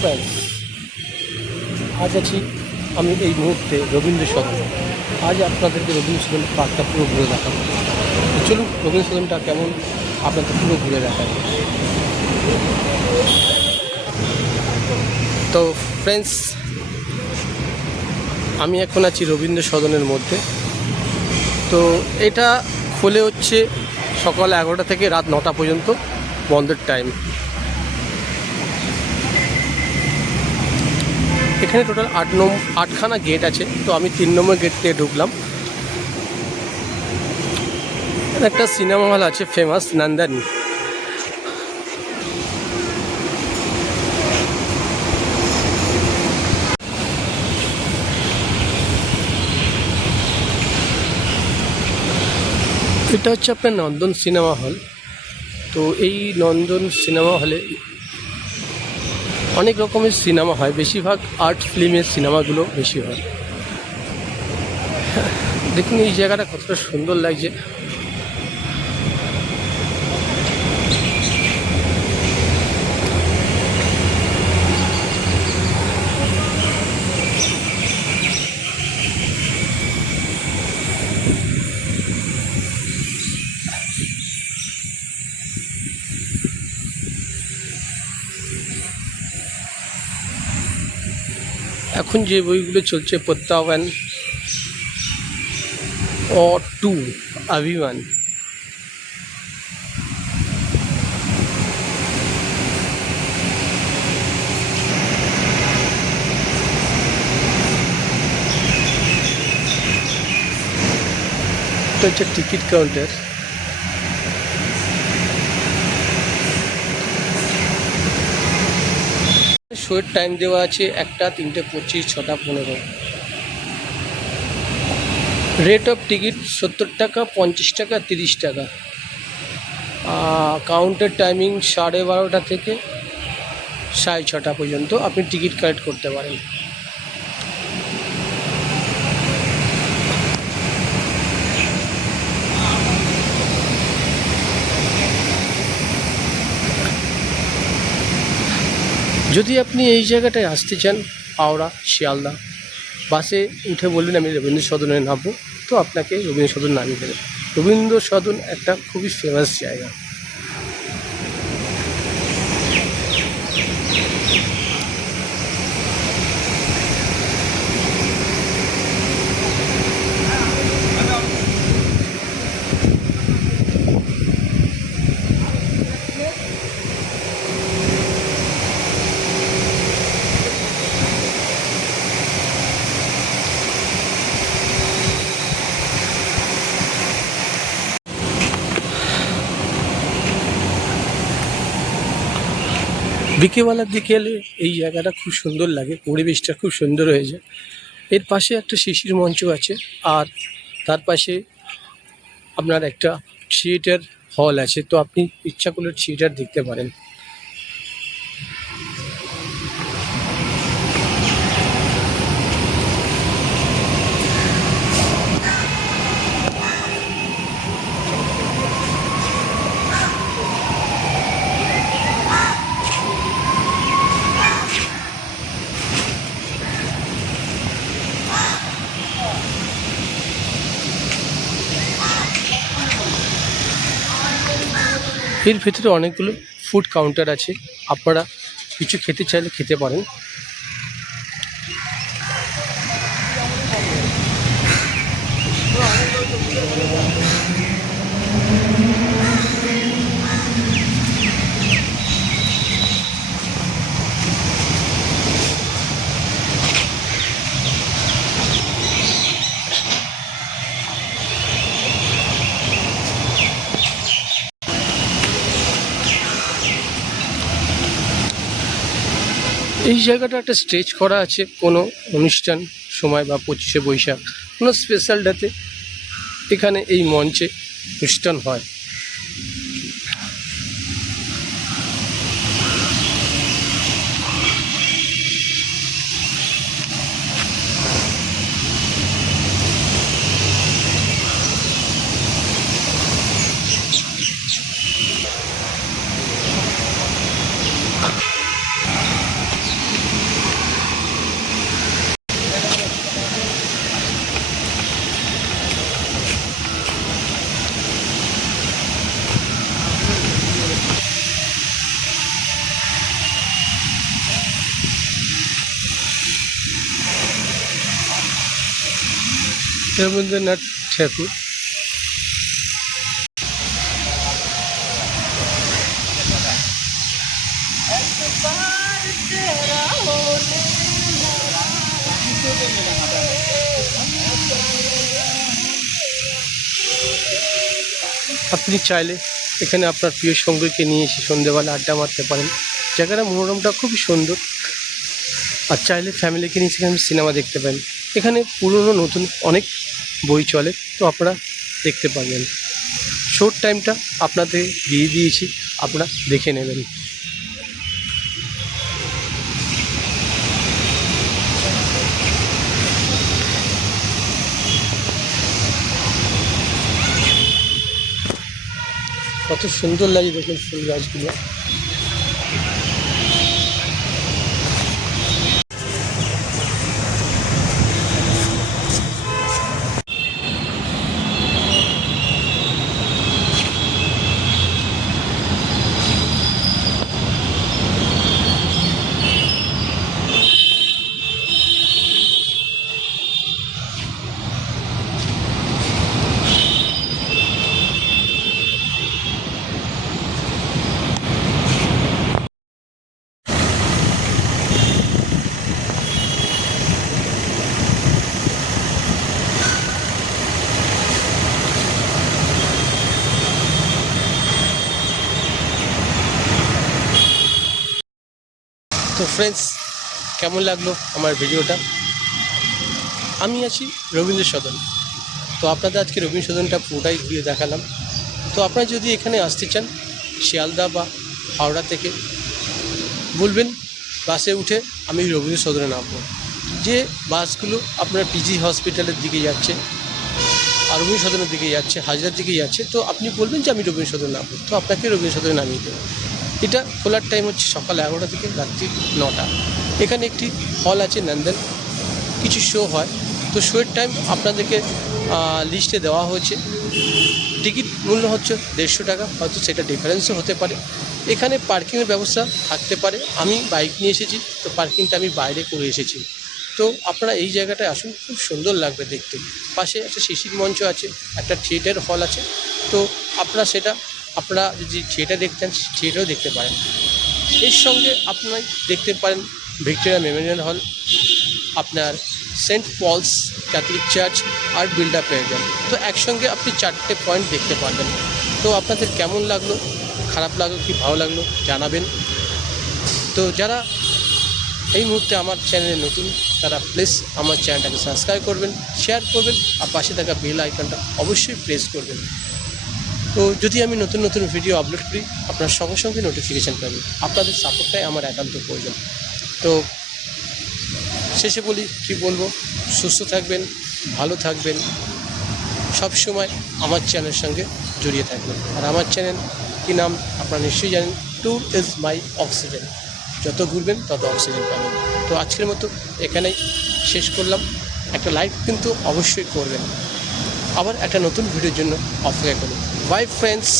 Friends, আজ আছি আমি এই মুহূর্তে রবীন্দ্র সদনে। আজ আপনাদেরকে রবীন্দ্র সদন পার্কটা পুরো ঘুরে দেখাবো। তো চলুন রবীন্দ্র সদনটা কেমন আপনাদের পুরো ঘুরে দেখায়। তো ফ্রেন্ডস, আমি এখন আছি রবীন্দ্র সদনের মধ্যে। তো এটা খোলে হচ্ছে সকাল 11টা থেকে রাত 9টা পর্যন্ত বন্ধের টাইম। এখানে টোটাল 8খানা গেট আছে। তো আমি 3 নম্বর গেট থেকে ঢুকলাম। একটা সিনেমা হল আছে ফেমাস, নন্দন। এটা হচ্ছে আপনার নন্দন সিনেমা হল। তো এই নন্দন সিনেমা হলে অনেক রকমের সিনেমা হয়, বেশিরভাগ আর্ট ফিল্মের সিনেমাগুলো বেশি হয়। দেখুন এই জায়গাটা কতটা সুন্দর লাগছে। এখন যে বইগুলো চলছে প্রত্যাহ্বান ও 2 অভিমান। এটা হচ্ছে টিকিট কাউন্টার। শোয়ের টাইম দেওয়া আছে 1টা, 3টে 25, 6টা 15। রেট অফ টিকিট 70 টাকা, 50 টাকা, 30 টাকা। কাউন্টের টাইমিং 12:30 থেকে 6:30 পর্যন্ত আপনি টিকিট কালেক্ট করতে পারেন। যদি আপনি এই জায়গাটায় আসতে চান, হাওড়া শিয়ালদা বাসে উঠে বললেন আমি রবীন্দ্র সদনে নামবো, তো আপনাকে রবীন্দ্র সদন নামিয়ে দেবে। রবীন্দ্র সদন একটা খুবই ফেমাস জায়গা। বিকেলবেলার দিকে এলে এই জায়গাটা খুব সুন্দর লাগে, পরিবেশটা খুব সুন্দর হয়ে যায়। এর পাশে একটা শিশির মঞ্চ আছে, আর তার পাশে আপনার একটা থিয়েটার হল আছে। তো আপনি ইচ্ছা করলে থিয়েটার দেখতে পারেন। এর ভেতরে অনেকগুলো ফুড কাউন্টার আছে, আপনারা কিছু খেতে চাইলে খেতে পারেন। এই জায়গাটা একটা স্টেজ করা আছে কোনো অনুষ্ঠান সময় বা 25শে বৈশাখ, কোনো স্পেশাল ডেতে এখানে এই মঞ্চে অনুষ্ঠান হয়। রবীন্দ্রনাথ ঠাকুর। আপনি চাইলে এখানে আপনার প্রিয় সঙ্গীকে নিয়ে এসে সন্ধ্যেবেলা আড্ডা মারতে পারেন। জায়গাটা মনোরমটা খুবই সুন্দর। আর চাইলে ফ্যামিলিকে নিয়ে সেখানে সিনেমা দেখতে পারেন। এখানে পুরনো নতুন অনেক বই চলে, তো আপনারা দেখতে পারবেন। শোর টাইমটা আপনাদের দিয়ে দিয়েছি, আপনারা দেখে নেবেন। কত সুন্দর লাগে দেখুন ফুল গাছগুলো। তো ফ্রেন্ডস, কেমন লাগলো আমার ভিডিওটা? আমি আছি রবীন্দ্র সদন। তো আপনাদের আজকে রবীন্দ্র সদনটা পুরোটাই ঘুরে দেখালাম। তো আপনারা যদি এখানে আসতে চান শিয়ালদা বা হাওড়া থেকে, বলবেন বাসে উঠে আমি রবীন্দ্র সদনে নামবো। যে বাসগুলো আপনার পিজি হসপিটালের দিকে যাচ্ছে আর রবীন্দ্র সদনের দিকে যাচ্ছে, হাজরার দিকে যাচ্ছে, তো আপনি বলবেন যে আমি রবীন্দ্র সদনে নামবো, তো আপনাকে রবীন্দ্র সদনে নামিয়ে দেবো। এটা খোলার টাইম হচ্ছে সকাল 11টা থেকে রাত্রি 9টা। এখানে একটি হল আছে নন্দন, কিছু শো হয়। তো শোয়ের টাইম আপনাদেরকে লিস্টে দেওয়া হয়েছে। টিকিট মূল্য হচ্ছে 150 টাকা, হয়তো সেটা ডিফারেন্সও হতে পারে। এখানে পার্কিংয়ের ব্যবস্থা থাকতে পারে। আমি বাইক নিয়ে এসেছি, তো পার্কিংটা আমি বাইরে করে এসেছি। তো আপনারা এই জায়গাটায় আসুন, খুব সুন্দর লাগবে দেখতে। পাশে একটা শিশির মঞ্চ আছে, একটা থিয়েটার হল আছে। তো আপনারা যদি থিয়েটার দেখতে চান থিয়েটারও দেখতে পারেন। এর সঙ্গে আপনারা দেখতে পারেন ভিক্টোরিয়া মেমোরিয়াল হল, আপনার সেন্ট পলস ক্যাথলিক চার্চ আর বিল্ডা প্যাভিলিয়ন। তো একসঙ্গে আপনি 4টে পয়েন্ট দেখতে পারবেন। তো আপনাদের কেমন লাগলো, খারাপ লাগলো কি ভালো লাগলো জানাবেন। তো যারা এই মুহূর্তে আমার চ্যানেলে নতুন, তারা প্লিজ আমার চ্যানেলটাকে সাবস্ক্রাইব করবেন, শেয়ার করবেন আর পাশে থাকা বেল আইকনটা অবশ্যই প্রেস করবেন। তো যদি আমি নতুন নতুন ভিডিও আপলোড করি আপনার সঙ্গে সঙ্গে নোটিফিকেশান পাবেন। আপনাদের সাপোর্টটাই আমার একান্ত প্রয়োজন। তো শেষে বলি, কি বলবো, সুস্থ থাকবেন, ভালো থাকবেন, সব সময় আমার চ্যানেলের সঙ্গে জড়িয়ে থাকবেন। আর আমার চ্যানেল কি নাম আপনারা নিশ্চয়ই জানেন, ট্যুর ইজ মাই অক্সিজেন। যত ঘুরবেন তত অক্সিজেন পাবেন। তো আজকের মতো এখানেই শেষ করলাম। একটা লাইক কিন্তু অবশ্যই করবেন। আবার একটা নতুন ভিডিওর জন্য অপেক্ষা করুন। By friends.